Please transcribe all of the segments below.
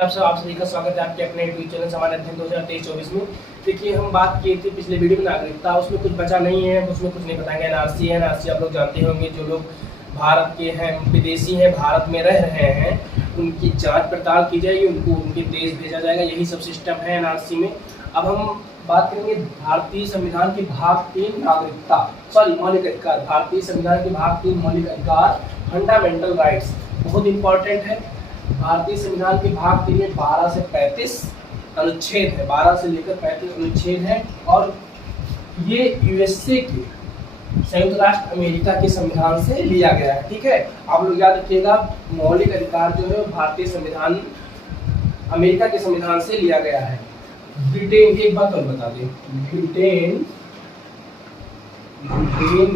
आप सभी का स्वागत है आपके अपने यूट्यूब चैनल सामान्य अध्ययन 2023-24 में। देखिए, हम बात किए थे पिछले वीडियो में नागरिकता, उसमें कुछ बचा नहीं है, उसमें कुछ नहीं बताएंगे। एनआरसी आप लोग जानते होंगे, जो लोग भारत के हैं, विदेशी हैं, भारत में रह रहे हैं, उनकी जांच पड़ताल की जाएगी, उनको उनके देश भेजा जाएगा। यही सब सिस्टम है एनआरसी में। अब हम बात करेंगे भारतीय संविधान के भाग 3 नागरिकता, मौलिक अधिकार। भारतीय संविधान के भाग 3 मौलिक अधिकार, फंडामेंटल राइट्स, बहुत इंपॉर्टेंट है। भारतीय संविधान के भाग 3 में 12 से 35 अनुच्छेद है, 12 से लेकर 35 अनुच्छेद है। और ये यूएसए के, संयुक्त राष्ट्र अमेरिका के संविधान से लिया गया है। ठीक है, आप लोग याद रखिएगा, मौलिक अधिकार जो है भारतीय संविधान अमेरिका के संविधान से लिया गया है। ब्रिटेन की एक बात और बता दें, ब्रिटेन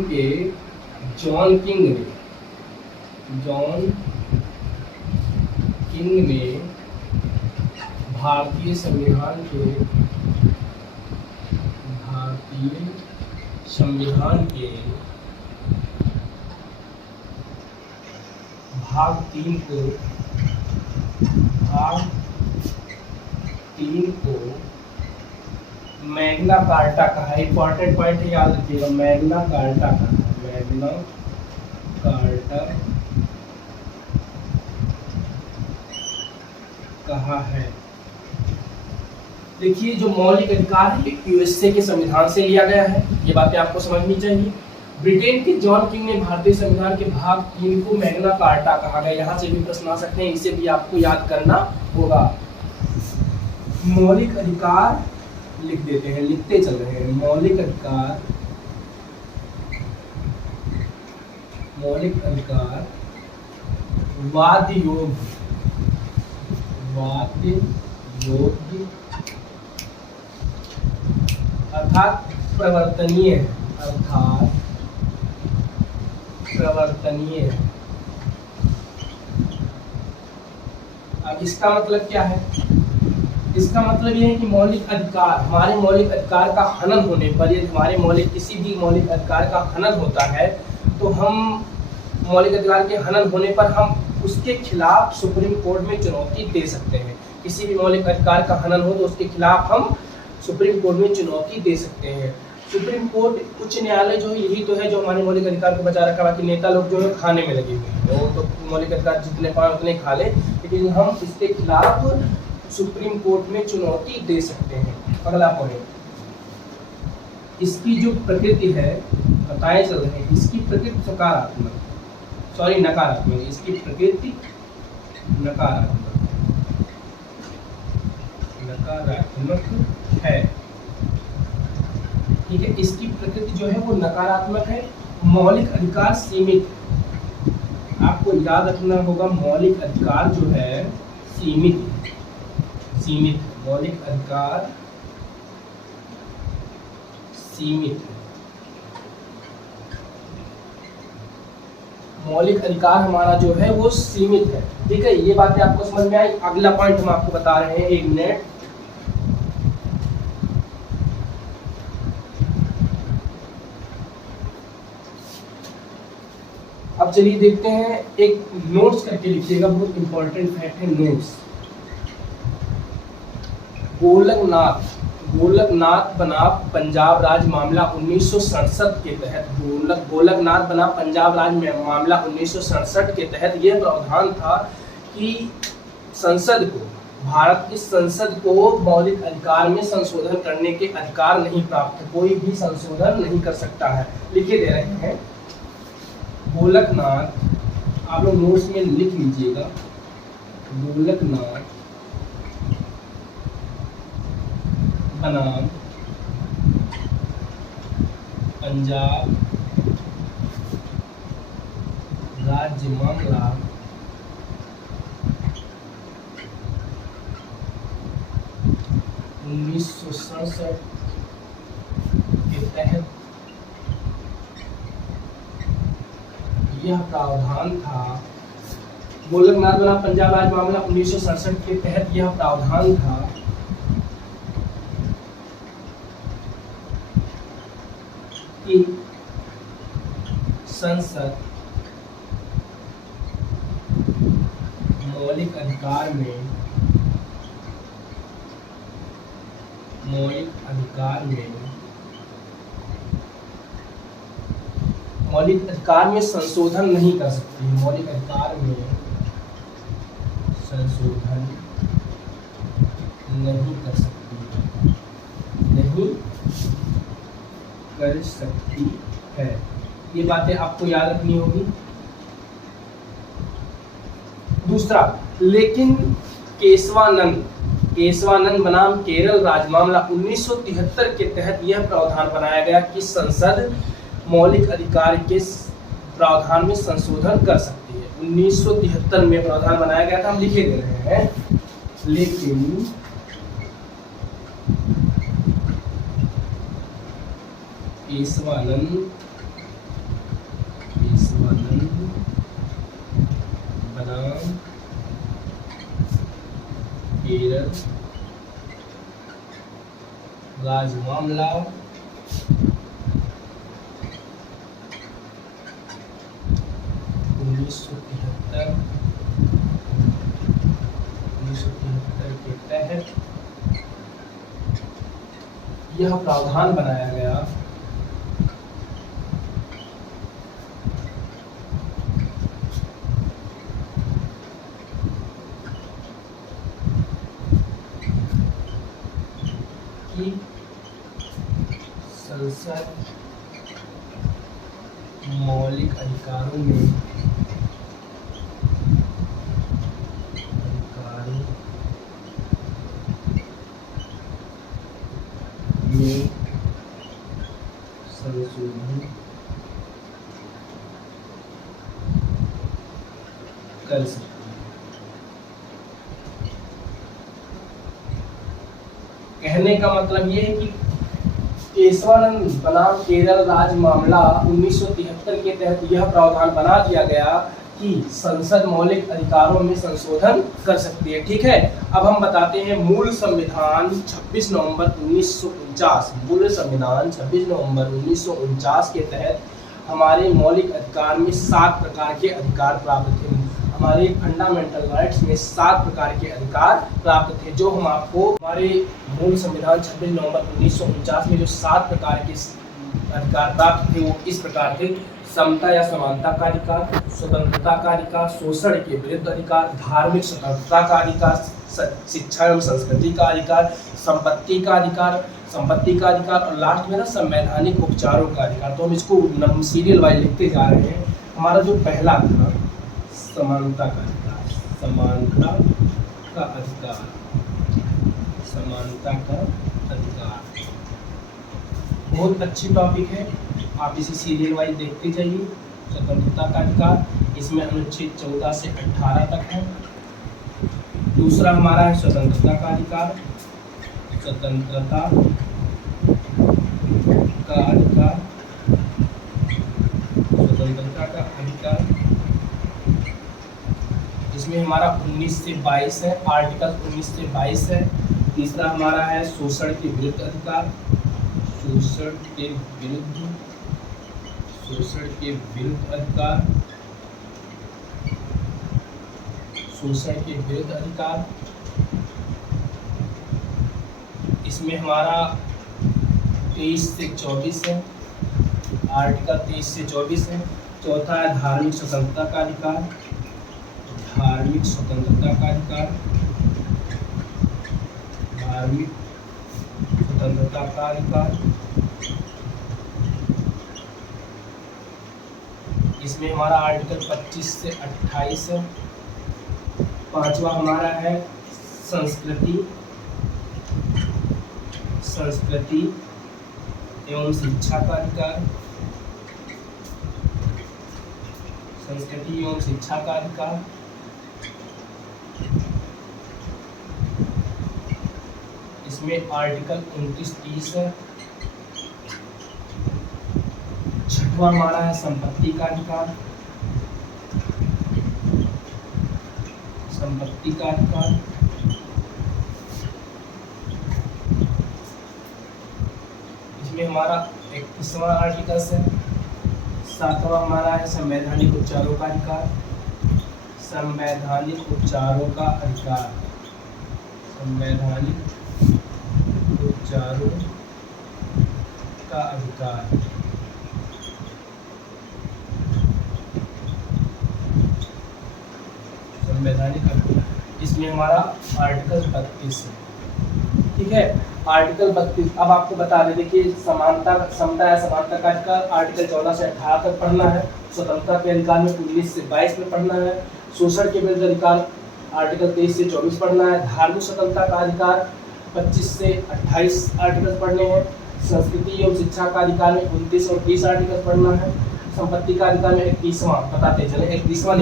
के जॉन किंग ने भारतीय संविधान के भाग 3 को मैग्ना कार्टा कहा है। इंपॉर्टेंट पॉइंट है, याद रखिएगा, मैग्ना कार्टा कहा है। देखिए, जो मौलिक अधिकार है यूएसए के संविधान से लिया गया है, ये बातें आपको समझनी चाहिए। ब्रिटेन के जॉन किंग ने भारतीय संविधान के भाग 3 को मैग्ना कार्टा कहा गया। यहाँ से भी प्रश्न आ सकते हैं, इसे भी आपको याद करना होगा। मौलिक अधिकार लिख देते हैं, लिखते चल रहे हैं। मौलिक अधिकार वाद्य योग्य अर्थात प्रवर्तनीय अब इसका मतलब क्या है? इसका मतलब ये है कि मौलिक अधिकार, हमारे मौलिक अधिकार का हनन होने पर, यदि हमारे किसी भी मौलिक अधिकार का हनन होता है, तो हम मौलिक अधिकार के हनन होने पर हम उसके खिलाफ सुप्रीम कोर्ट में चुनौती दे सकते हैं। किसी भी मौलिक अधिकार का हनन हो तो उसके खिलाफ हम सुप्रीम कोर्ट में चुनौती दे सकते हैं। सुप्रीम कोर्ट, उच्च न्यायालय जो है, यही तो है जो हमारे मौलिक अधिकार को बचा रखा। बाकी नेता लोग जो है खाने में लगे हुए हैं, वो तो मौलिक अधिकार जितने पाए उतने खा ले, लेकिन हम इसके खिलाफ सुप्रीम कोर्ट में चुनौती दे सकते हैं। अगला पॉइंट, इसकी जो प्रकृति है, बताए चल रहे हैं, इसकी प्रकृति नकारात्मक, इसकी प्रकृति नकारात्मक है। ठीक है, इसकी प्रकृति जो है वो नकारात्मक है। मौलिक अधिकार सीमित, आपको याद रखना होगा, मौलिक अधिकार जो है सीमित, मौलिक अधिकार सीमित, मौलिक अधिकार हमारा जो है वो सीमित है। ठीक है, ये बातें आपको समझ में आई। अगला पॉइंट हम आपको बता रहे हैं, एक मिनट। अब चलिए देखते हैं, एक नोट्स करके लिखिएगा, बहुत इंपॉर्टेंट फैक्ट है नोट्स। गोलकनाथ बना पंजाब राज मामला 1967 के तहत, गोलकनाथ बना पंजाब राज मामला 1967 के तहत यह प्रावधान था कि संसद को, भारत की संसद को मौलिक अधिकार में संशोधन करने के अधिकार नहीं प्राप्त, कोई भी संशोधन नहीं कर सकता है। लिखे दे रहे हैं, गोलकनाथ, आप लोग नोट्स में लिख लीजिएगा, गोलकनाथ बनाम पंजाब राज्य मामला 1967 के तहत यह प्रावधान था। गोलकनाथ बना पंजाब राज्य मामला 1967 के तहत यह प्रावधान था कि संसद मौलिक अधिकार में मौलिक अधिकार में संशोधन नहीं कर सकती, मौलिक अधिकार में संशोधन नहीं कर सकती है। ये बातें आपको याद रखनी होगी। दूसरा, लेकिन केशवानंद बनाम केरल राजमामला 1973 के तहत यह प्रावधान बनाया गया कि संसद मौलिक अधिकार के प्रावधान में संशोधन कर सकती है। 1973 में प्रावधान बनाया गया था, हम लिखे दे रहे हैं। लेकिन केशवानंद बनाम केरल राजमामला 1973 के तहत यह प्रावधान बनाया गया कि संसद मौलिक अधिकारों में संशोधन कर सकते हैं। कहने का मतलब ये है कि केशवानंद बनाम केरल राज्य मामला 1973 के तहत यह प्रावधान बना दिया गया कि संसद मौलिक अधिकारों में संशोधन कर सकती है। ठीक है, अब हम बताते हैं मूल संविधान 26 नवंबर 1949, मूल संविधान 26 नवंबर 1949 के तहत हमारे मौलिक अधिकार में 7 प्रकार के अधिकार प्राप्त थे। हमारे फंडामेंटल राइट्स में 7 प्रकार के अधिकार प्राप्त थे, जो हम आपको हमारे मूल संविधान 26 नवंबर 1949 में जो 7 प्रकार के अधिकार प्राप्त थे वो इस प्रकार थे: समता या समानता का अधिकार, स्वतंत्रता का अधिकार, शोषण के विरुद्ध अधिकार, धार्मिक स्वतंत्रता का अधिकार, शिक्षा एवं संस्कृति का अधिकार, संपत्ति का अधिकार और लास्ट में ना संवैधानिक उपचारों का अधिकार। तो हम इसको सीरियल वाइज लिखते जा रहे हैं। हमारा जो पहला था समानता का अधिकार, समानता का अधिकार बहुत अच्छी टॉपिक है, आप इसे सीरियल वाइज देखते जाइए। स्वतंत्रता का अधिकार, इसमें अनुच्छेद 14 से 18 तक है। दूसरा हमारा है स्वतंत्रता का अधिकार, स्वतंत्रता का अधिकार, इसमें हमारा 19 से 22 है, आर्टिकल 19 से 22 है। तीसरा हमारा है शोषण के विरुद्ध अधिकार, शोषण के विरुद्ध अधिकार, इसमें हमारा 23 से 24 है, आर्टिकल 23 से 24 है। चौथा है धार्मिक स्वतंत्रता का अधिकार, इसमें हमारा आर्टिकल 25 से 28 है। पांचवा हमारा है संस्कृति एवं शिक्षा का अधिकार, इसमें आर्टिकल 29-30 है। छठवां हमारा है संपत्ति का अधिकार, इसमें हमारा 21वां आर्टिकल है। सातवां हमारा है संवैधानिक उपचारों का अधिकार, विचारों का अधिकार। संवैधानिक अधिकार, इसमें हमारा आर्टिकल 32 है, ठीक है। आर्टिकल 32 अब आपको बता दें, देखिए समानता, समता या समानता का अधिकार आर्टिकल 14 से 18 तक पढ़ना है। स्वतंत्रता के अधिकार में 19 से 22 में पढ़ना है। शोषण के विरुद्ध अधिकार आर्टिकल 23 से 24 पढ़ना है। धार्मिक स्वतंत्रता का अधिकार 25 से 28 आर्टिकल पढ़ने हैं। संस्कृति एवं शिक्षा का अधिकार में 29 और 30 आर्टिकल पढ़ना है। संपत्ति का अधिकार में 31वां बताते चले, 31वां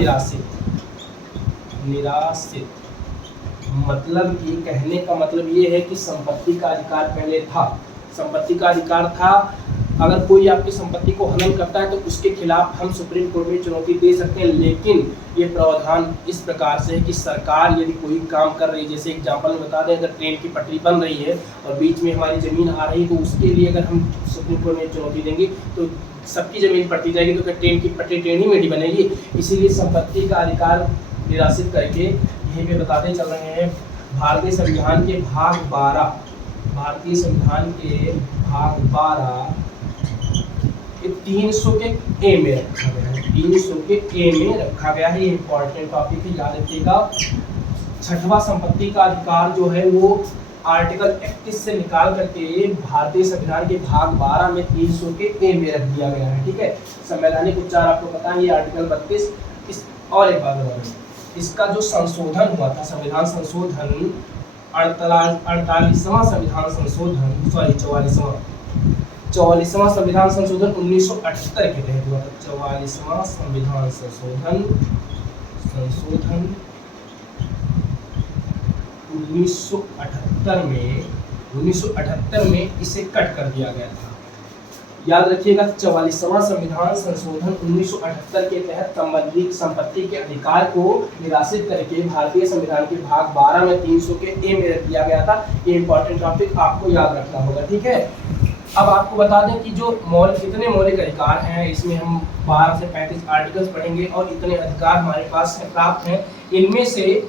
निराश्रित मतलब ये कहने का मतलब ये है कि संपत्ति का अधिकार पहले था, संपत्ति का अधिकार था। अगर कोई आपकी संपत्ति को हनन करता है तो उसके खिलाफ हम सुप्रीम कोर्ट में चुनौती दे सकते हैं, लेकिन ये प्रावधान इस प्रकार से है कि सरकार यदि कोई काम कर रही है, जैसे एग्जाम्पल में बता दें, अगर ट्रेन की पटरी बन रही है और बीच में हमारी ज़मीन आ रही है तो उसके लिए अगर हम सुप्रीम कोर्ट में चुनौती देंगे तो सबकी ज़मीन पटती जाएगी, तो क्या ट्रेन की पटरी ट्रेन ही में ही बनेगी। इसीलिए संपत्ति का अधिकार निराशित करके यहीं पे बताते चल रहे हैं। भारतीय संविधान के भाग 12, भारतीय संविधान के भाग 12 300 के ए में रखा गया है, 300 के ए में रखा गया है। ये इंपॉर्टेंट टॉपिक है, याद रखिएगा। छठवां संपत्ति का अधिकार जो है वो आर्टिकल 31 से निकाल करके भारतीय संविधान के भाग 12 में 300 के ए में रख दिया गया है, ठीक है। संवैधानिक उपचार आपको पता है, ये आर्टिकल 32। इस और एक बात बता दें, इसका जो संशोधन हुआ था, संविधान संशोधन 48वां संविधान संशोधन, सॉरी 44वां संविधान संशोधन 1978 के तहत हुआ था। 44वां संविधान संशोधन 1978 में इसे कट कर दिया गया था। याद रखिएगा, 44वां संविधान संशोधन 1978 के तहत संबंधित संपत्ति के अधिकार को निराशित करके भारतीय संविधान के भाग 12 में 300 के ए में रख दिया गया था। ये इंपॉर्टेंट टॉपिक आपको याद रखना होगा, ठीक है। अब आपको बता दें कि जो इतने मौलिक अधिकार हैं, इसमें हम 12 से 35 आर्टिकल्स पढ़ेंगे और इतने अधिकार हमारे पास प्राप्त हैं। इनमें से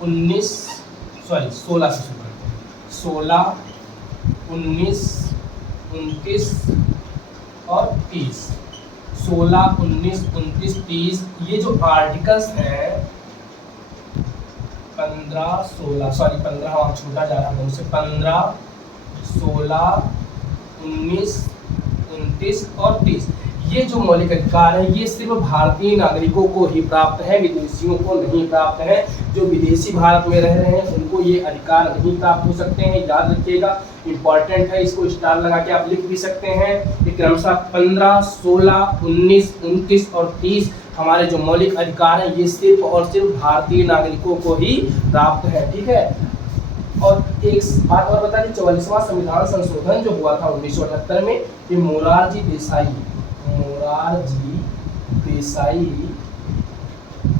16 से शुरू करते हैं। 16, 19, 29 और 30। 16, 19, 29, 30 ये जो आर्टिकल्स हैं 15, 16, सॉरी 15 वहाँ छूटा जा रहा है मुझसे, 15, 16, 19, 29 और 30 ये जो मौलिक अधिकार हैं ये सिर्फ भारतीय नागरिकों को ही प्राप्त है, विदेशियों को नहीं प्राप्त है। जो विदेशी भारत में रह रहे हैं उनको ये अधिकार नहीं प्राप्त हो सकते हैं, याद रखिएगा, इंपॉर्टेंट है। इसको स्टार लगा के आप लिख भी सकते हैं। क्रमशः 15, 16, 19, 29 और 30 हमारे जो मौलिक अधिकार हैं ये सिर्फ और सिर्फ भारतीय नागरिकों को ही प्राप्त है, ठीक है। और एक बात और बता दें, 44वां संविधान संशोधन जो हुआ था 1978 में, ये मोरारजी देसाई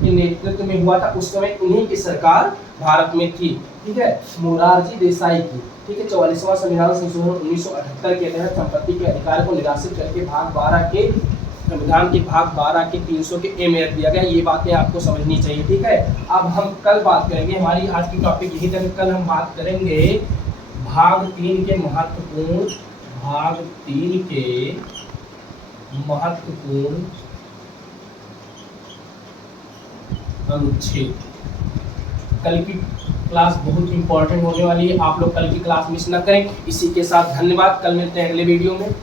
के नेतृत्व में हुआ था। उस समय उन्हीं की सरकार भारत में थी, ठीक है, मोरारजी देसाई की, ठीक है। 44वां संविधान संशोधन 1978 के तहत संपत्ति के अधिकार को निराशित करके भाग 12 के संविधान के भाग 12 के 300 के ए में रख दिया गया। ये बातें आपको समझनी चाहिए, ठीक है। अब हम कल बात करेंगे, हमारी आज की टॉपिक यही तक। कल हम बात करेंगे भाग 3 के महत्वपूर्ण अनुच्छेद। कल की क्लास बहुत इंपॉर्टेंट होने वाली है, आप लोग कल की क्लास मिस ना करें। इसी के साथ धन्यवाद, कल मिलते हैं अगले वीडियो में।